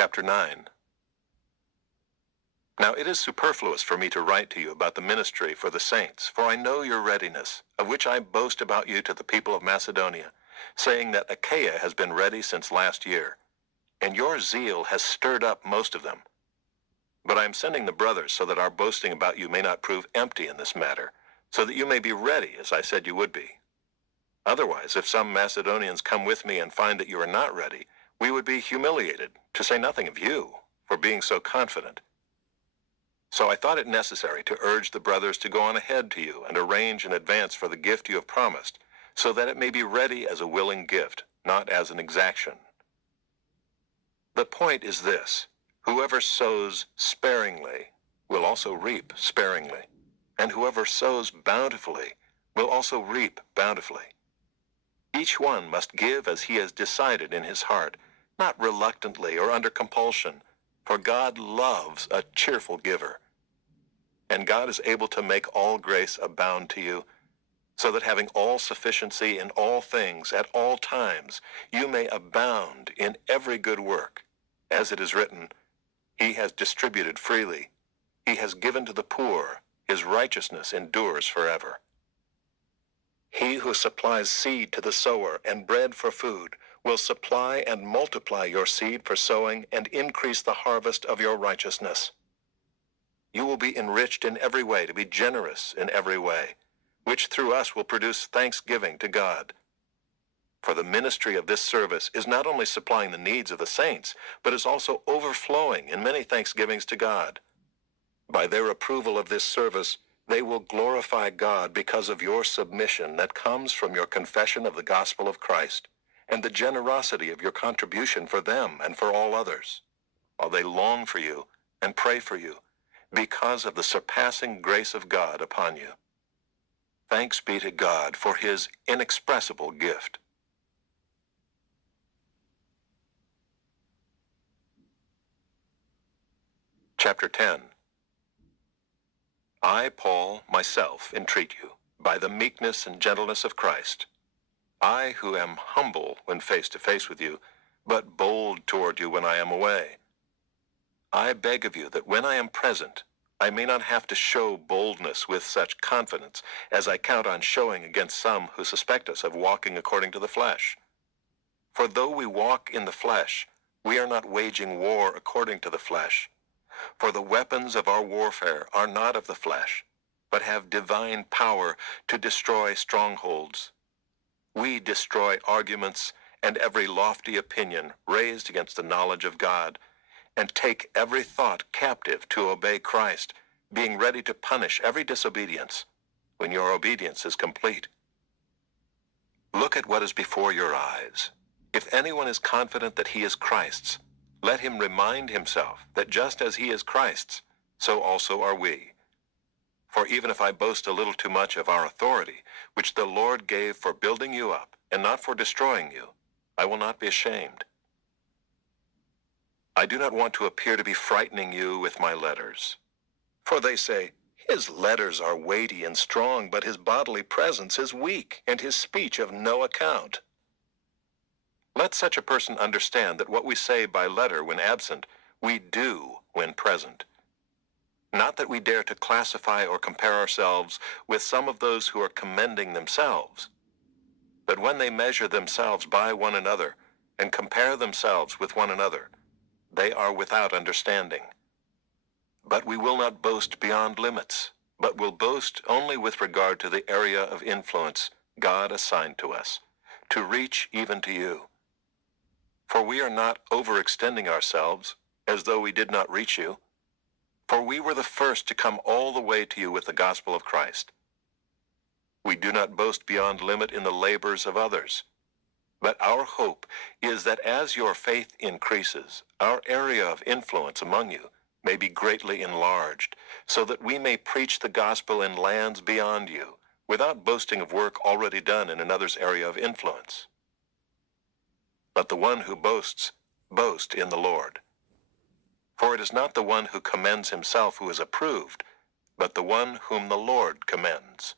Chapter 9. Now it is superfluous for me to write to you about the ministry for the saints, for I know your readiness, of which I boast about you to the people of Macedonia, saying that Achaia has been ready since last year, and your zeal has stirred up most of them. But I am sending the brothers so that our boasting about you may not prove empty in this matter, so that you may be ready as I said you would be. Otherwise, if some Macedonians come with me and find that you are not ready, we would be humiliated, to say nothing of you, for being so confident. So I thought it necessary to urge the brothers to go on ahead to you and arrange in advance for the gift you have promised, so that it may be ready as a willing gift, not as an exaction. The point is this: whoever sows sparingly will also reap sparingly, and whoever sows bountifully will also reap bountifully. Each one must give as he has decided in his heart, not reluctantly or under compulsion, for God loves a cheerful giver. And God is able to make all grace abound to you, so that having all sufficiency in all things at all times, you may abound in every good work. As it is written, He has distributed freely. He has given to the poor. His righteousness endures forever. He who supplies seed to the sower and bread for food will supply and multiply your seed for sowing and increase the harvest of your righteousness. You will be enriched in every way to be generous in every way, which through us will produce thanksgiving to God. For the ministry of this service is not only supplying the needs of the saints, but is also overflowing in many thanksgivings to God. By their approval of this service, they will glorify God because of your submission that comes from your confession of the gospel of Christ, and the generosity of your contribution for them and for all others, while they long for you and pray for you, because of the surpassing grace of God upon you. Thanks be to God for His inexpressible gift. Chapter 10. I, Paul, myself, entreat you, by the meekness and gentleness of Christ, I who am humble when face to face with you, but bold toward you when I am away. I beg of you that when I am present, I may not have to show boldness with such confidence as I count on showing against some who suspect us of walking according to the flesh. For though we walk in the flesh, we are not waging war according to the flesh. For the weapons of our warfare are not of the flesh, but have divine power to destroy strongholds. We destroy arguments and every lofty opinion raised against the knowledge of God, and take every thought captive to obey Christ, being ready to punish every disobedience when your obedience is complete. Look at what is before your eyes. If anyone is confident that he is Christ's, let him remind himself that just as he is Christ's, so also are we. For even if I boast a little too much of our authority, which the Lord gave for building you up, and not for destroying you, I will not be ashamed. I do not want to appear to be frightening you with my letters. For they say, his letters are weighty and strong, but his bodily presence is weak, and his speech of no account. Let such a person understand that what we say by letter when absent, we do when present. Not that we dare to classify or compare ourselves with some of those who are commending themselves, but when they measure themselves by one another and compare themselves with one another, they are without understanding. But we will not boast beyond limits, but will boast only with regard to the area of influence God assigned to us, to reach even to you. For we are not overextending ourselves as though we did not reach you. For we were the first to come all the way to you with the gospel of Christ. We do not boast beyond limit in the labors of others. But our hope is that as your faith increases, our area of influence among you may be greatly enlarged, so that we may preach the gospel in lands beyond you, without boasting of work already done in another's area of influence. Let the one who boasts, boast in the Lord. For it is not the one who commends himself who is approved, but the one whom the Lord commends.